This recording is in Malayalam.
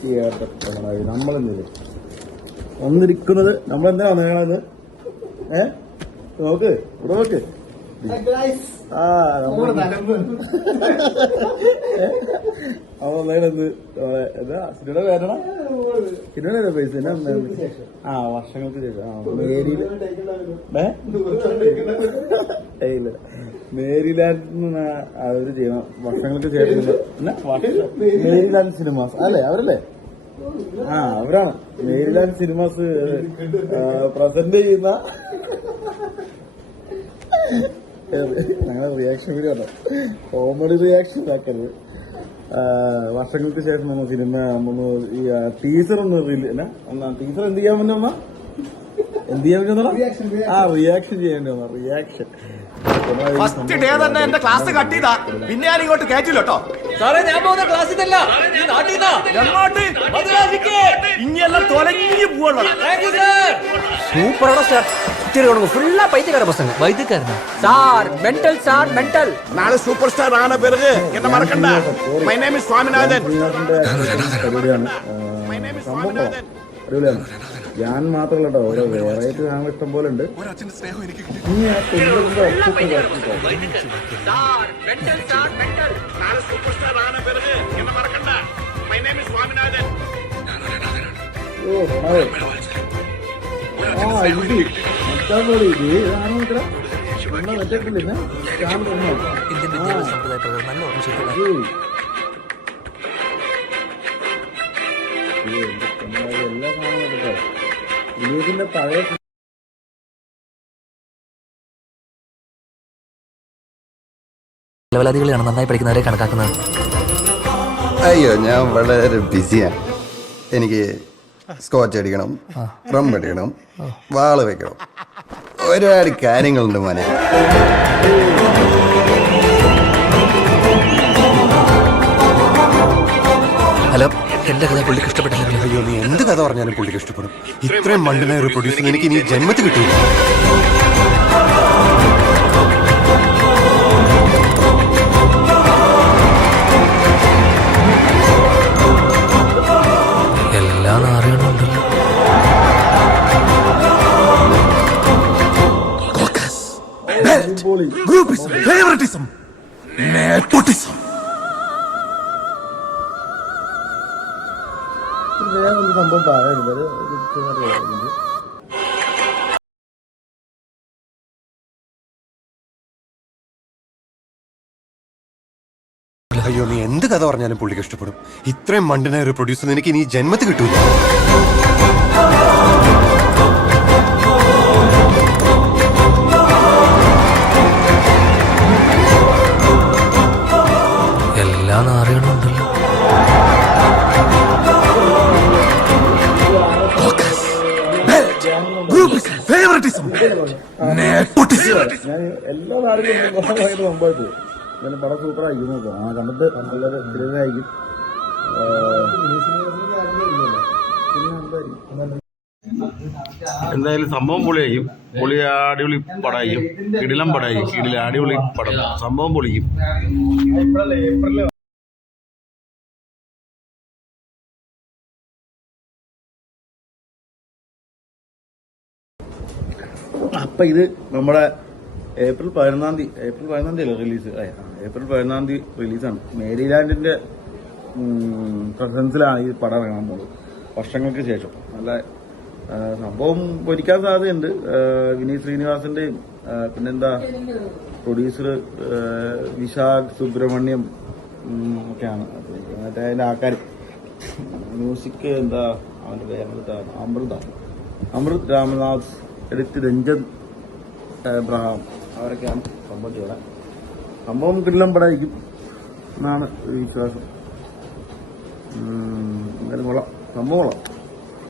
ചേട്ടൻ നമ്മളെന്തില്ലേ വന്നിരിക്കുന്നത് നമ്മളെന്താ നേടാന്ന് ഏ? നോക്ക് ഇവിടെ നോക്ക്. ആ നമ്മൾ അവളെന്ത് എന്താ സിനിമയുടെ പേരണ? സിനിമയുടെ പൈസ ആ വർഷങ്ങൾക്ക് ശേഷം. ആ ഏ? ഏയ് ഇല്ല. മേരിലാൻഡ് അവർ വർഷങ്ങൾക്ക് മേരിലാൻഡ് സിനിമാസ്. അല്ലേ? അവരല്ലേ? ആ അവരാണ്. മേരിലാൻഡ് സിനിമാസ് പ്രസന്റ് ചെയ്യുന്ന ഞങ്ങളെ റിയാക്ഷൻ വീഡിയോ കോമഡി റിയാക്ഷൻ ആക്കരുത്. വർഷങ്ങൾക്ക് ശേഷം നമ്മൾ സിനിമ നമ്മൾ ഈ ടീസർ ഒന്ന് ടീച്ചർ എന്ത് ചെയ്യാൻ പറ്റുന്ന എന്ത് ചെയ്യാൻ പറ്റുന്ന ആ റിയാക്ഷൻ ചെയ്യാൻ റിയാക്ഷൻ ഫസ്റ്റ് ഡേ തന്നെ എന്റെ ക്ലാസ് കട്ട് ചെയ്താ പിന്നെ ഞാൻ ഇങ്ങോട്ട് കയറ്റില്ല സാറേ ഞാൻ പോകുന്ന ക്ലാസ് തല്ല എങ്ങോട്ട് ഇനിയെല്ലാം തൊലഞ്ഞു സാർ നാളെ സൂപ്പർ സ്റ്റാർ ആണ് പേര് എന്നെ മറക്കണ്ട. മൈ നെയിം സ്വാമിനാഥൻ ഞാൻ മാത്രമല്ല കേട്ടോ ഓരോ വെറൈറ്റി സാധനങ്ങൾ ഇഷ്ടം പോലെ ഉണ്ട്. ഇനി ആ സ്വാമിനാഥൻ ഓ, അതെ. ആ ഇത് മറ്റാ പോലെ ഇത് ഇതാണ് നോക്കടാ നമ്മളെ മറ്റേ പിള്ളിനെ ഞാൻ തോന്നുന്നു ഇന്ത്യൻ വിദ്യാഭ്യാസ നല്ല എല്ലാ സാധനവും വിനീതിന്റെ പഴയ നിലവലാദികളെയാണ് നന്നായി പഠിക്കുന്നവരെ കണക്കാക്കുന്നത്. അയ്യോ ഞാൻ വളരെ ബിസിയാണ് എനിക്ക് സ്കോച്ച് അടിക്കണം റം അടിക്കണം വാൾ വെക്കണം. ഒരുപാട് കാര്യങ്ങളുണ്ട് മോനെ. ഹലോ. എന്റെ കഥ പുള്ളിക്ക് ഇഷ്ടപ്പെട്ടില്ല. അയ്യോ നീ എന്ത് കഥ പറഞ്ഞാലും പുള്ളിക്ക് ഇഷ്ടപ്പെടും? ഇത്രയും മണ്ണിനെ ഒരു പ്രൊഡ്യൂസർ എനിക്ക് ഇനി ജന്മത്തിൽ കിട്ടിയില്ല. ഗ്രൂപ്പിസം അറിയണമുണ്ടല്ലോ. പൊളി ഫേവറിറ്റിസം നേപ്പോട്ടിസം വേറെ ഒരു സംഭവം ഒരു അയ്യോ നീ എന്ത് കഥ പറഞ്ഞാലും പുള്ളിക്ക് ഇഷ്ടപ്പെടും. ഇത്രയും മണ്ടിനായ ഒരു പ്രൊഡ്യൂസർ നിനക്ക് ഇനി ജന്മത്തിൽ കിട്ടൂല. ഫേവറിറ്റിസം നേപ്പോട്ടിസം ഞാൻ എല്ലാ ഭയങ്കര സംഭവമായിട്ട് ഞാൻ പടം സൂപ്പറായിരിക്കും നോക്കാം ആ കണ്ടിട്ട് നല്ലൊരു ത്രില്ലായിരിക്കും എന്തായാലും സംഭവം പൊളിയായിരിക്കും. പൊളി അടിപൊളി പടായും കിടിലം പടമായിരിക്കും കിടില അടിപൊളി പടം. സംഭവം പൊളിക്കും. അപ്പൊ ഇത് നമ്മുടെ ഏപ്രിൽ പതിനൊന്നാം തീയതി ഏപ്രിൽ പതിനൊന്നാം തീയതി അല്ലേ റിലീസ് ഏപ്രിൽ പതിനൊന്നാം തീയതി റിലീസാണ് മേരിലാൻഡിന്റെ പ്രസൻസിലാണ് ഈ പടം ഇറങ്ങാൻ പോകുന്നത്. വർഷങ്ങൾക്ക് ശേഷം. നല്ല സംഭവം പൊരിക്കാൻ സാധ്യതയുണ്ട്. വിനീത് ശ്രീനിവാസന്റെയും പിന്നെന്താ പ്രൊഡ്യൂസർ വിശാഖ് സുബ്രഹ്മണ്യം ഒക്കെയാണ്. മറ്റേ അതിന്റെ ആൾക്കാർ മ്യൂസിക് എന്താ? അവന്റെ പേരെന്താ അമൃത. അമൃത് രാമനാഥ് എഡിറ്റ് രഞ്ജൻ എബ്രഹാം അവരൊക്കെയാണ് സംഭവം ചെയ്യണം. സംഭവം കിടിലം പടായിരിക്കും എന്നാണ് വിശ്വാസം. എന്തായാലും കൊള്ളാം. സംഭവം കൊള്ളാം.